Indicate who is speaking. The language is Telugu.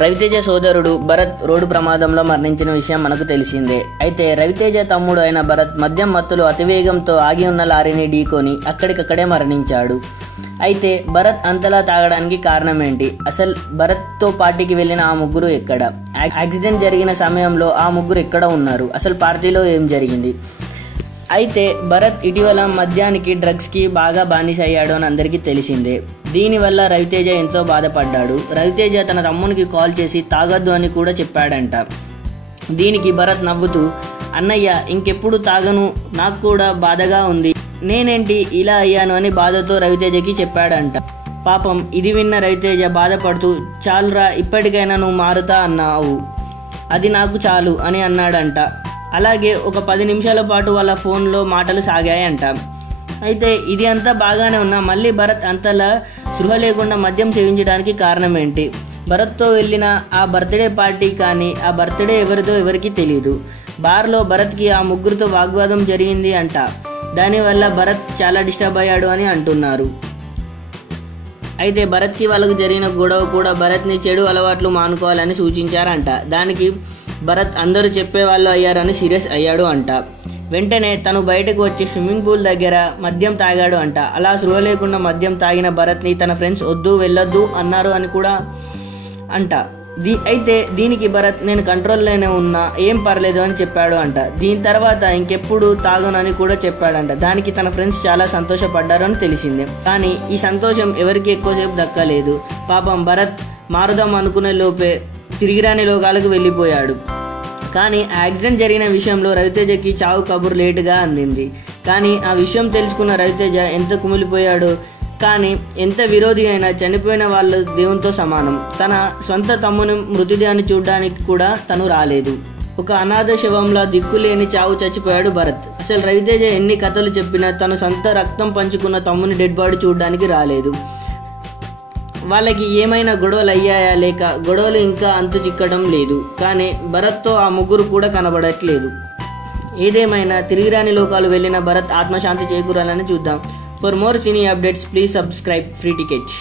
Speaker 1: రవితేజ సోదరుడు భరత్ రోడ్డు ప్రమాదంలో మరణించిన విషయం మనకు తెలిసిందే. అయితే రవితేజ తమ్ముడు అయిన భరత్ మద్యం మత్తులు అతివేగంతో ఆగి ఉన్న లారీని ఢీకొని అక్కడికక్కడే మరణించాడు. అయితే భరత్ అంతలా తాగడానికి కారణం ఏంటి అసలు భరత్తో పార్టీకి వెళ్ళిన ఆ ముగ్గురు ఎక్కడ? యాక్సిడెంట్ జరిగిన సమయంలో ఆ ముగ్గురు ఎక్కడ ఉన్నారు? అసలు పార్టీలో ఏం జరిగింది? అయితే భరత్ ఇటీవల మద్యానికి డ్రగ్స్కి బాగా బానిస అయ్యాడు అని అందరికీ తెలిసిందే. దీనివల్ల రవితేజ ఎంతో బాధపడ్డాడు. రవితేజ తన తమ్మునికి కాల్ చేసి తాగొద్దు అని కూడా చెప్పాడంట. దీనికి భరత్ నవ్వుతూ అన్నయ్య ఇంకెప్పుడు తాగను? నాకు కూడా బాధగా ఉంది. నేనేంటి ఇలా అయ్యాను అని బాధతో రవితేజకి చెప్పాడంట. పాపం ఇది విన్న రవితేజ బాధపడుతూ చాలురా ఇప్పటికైనా నువ్వు మారుతా అన్నావు. అది నాకు చాలు అని అన్నాడంట. అలాగే ఒక పది నిమిషాల పాటు వాళ్ళ ఫోన్లో మాటలు సాగాయంట అయితే ఇది అంతా బాగానే ఉన్నా మళ్ళీ భరత్ అంతలా సృహ లేకుండా మద్యం సేవించడానికి కారణం ఏంటి? భరత్తో వెళ్ళిన ఆ బర్త్డే పార్టీ కానీ ఆ బర్త్డే ఎవరిదో ఎవరికీ తెలియదు బార్లో భరత్కి ఆ ముగ్గురితో వాగ్వాదం జరిగింది అంట. దానివల్ల భరత్ చాలా డిస్టర్బ్ అయ్యాడు అని అంటున్నారు. అయితే భరత్కి వాళ్ళకు జరిగిన గొడవ కూడా భరత్ని చెడు అలవాట్లు మానుకోవాలని సూచించారంట. దానికి భరత్ అందరూ చెప్పేవాళ్ళు అయ్యారని సీరియస్ అయ్యాడు అంట. వెంటనే తను బయటకు వచ్చి స్విమ్మింగ్ పూల్ దగ్గర మద్యం తాగాడు అంట. అలా సృహ లేకుండా మద్యం తాగిన భరత్ని తన ఫ్రెండ్స్ వద్దు వెళ్ళొద్దు అన్నారు అని కూడా అంట. దీ అయితే దీనికి భరత్ నేను కంట్రోల్లోనే ఉన్నా ఏం పర్లేదు అని చెప్పాడు అంట. దీని తర్వాత ఇంకెప్పుడు తాగనని కూడా చెప్పాడంట. దానికి తన ఫ్రెండ్స్ చాలా సంతోషపడ్డారు అని తెలిసింది. కానీ ఈ సంతోషం ఎవరికి ఎక్కువసేపు దక్కలేదు. పాపం భరత్ మారుదాం అనుకునే లోపే తిరిగిరాని లోకాలకు వెళ్ళిపోయాడు. కానీ యాక్సిడెంట్ జరిగిన విషయంలో రవితేజకి చావు కబురు లేటుగా అందింది. కానీ ఆ విషయం తెలుసుకున్న రవితేజ ఎంత కుమిలిపోయాడో కానీ ఎంత విరోధి అయినా చనిపోయిన వాళ్ళు దేవునితో సమానం. తన సొంత తమ్ముని మృతదేహాన్ని చూడడానికి కూడా తను రాలేదు. ఒక అనాథ శవంలా దిక్కులేని చావు చచ్చిపోయాడు భరత్. అసలు రవితేజ ఎన్ని కథలు చెప్పినా తన సొంత రక్తం పంచుకున్న తమ్ముని డెడ్ బాడీ చూడడానికి రాలేదు. వాళ్ళకి ఏమైనా గొడవలు అయ్యాయా లేక గొడవలు ఇంకా అంతు చిక్కడం లేదు. కానీ భరత్తో ఆ ముగ్గురు కూడా కనబడట్లేదు. ఏదేమైనా తిరిగిరాని లోకాలు వెళ్ళిన భరత్ ఆత్మశాంతి చేకూరాలని చూద్దాం. For more cine updates please subscribe free tickets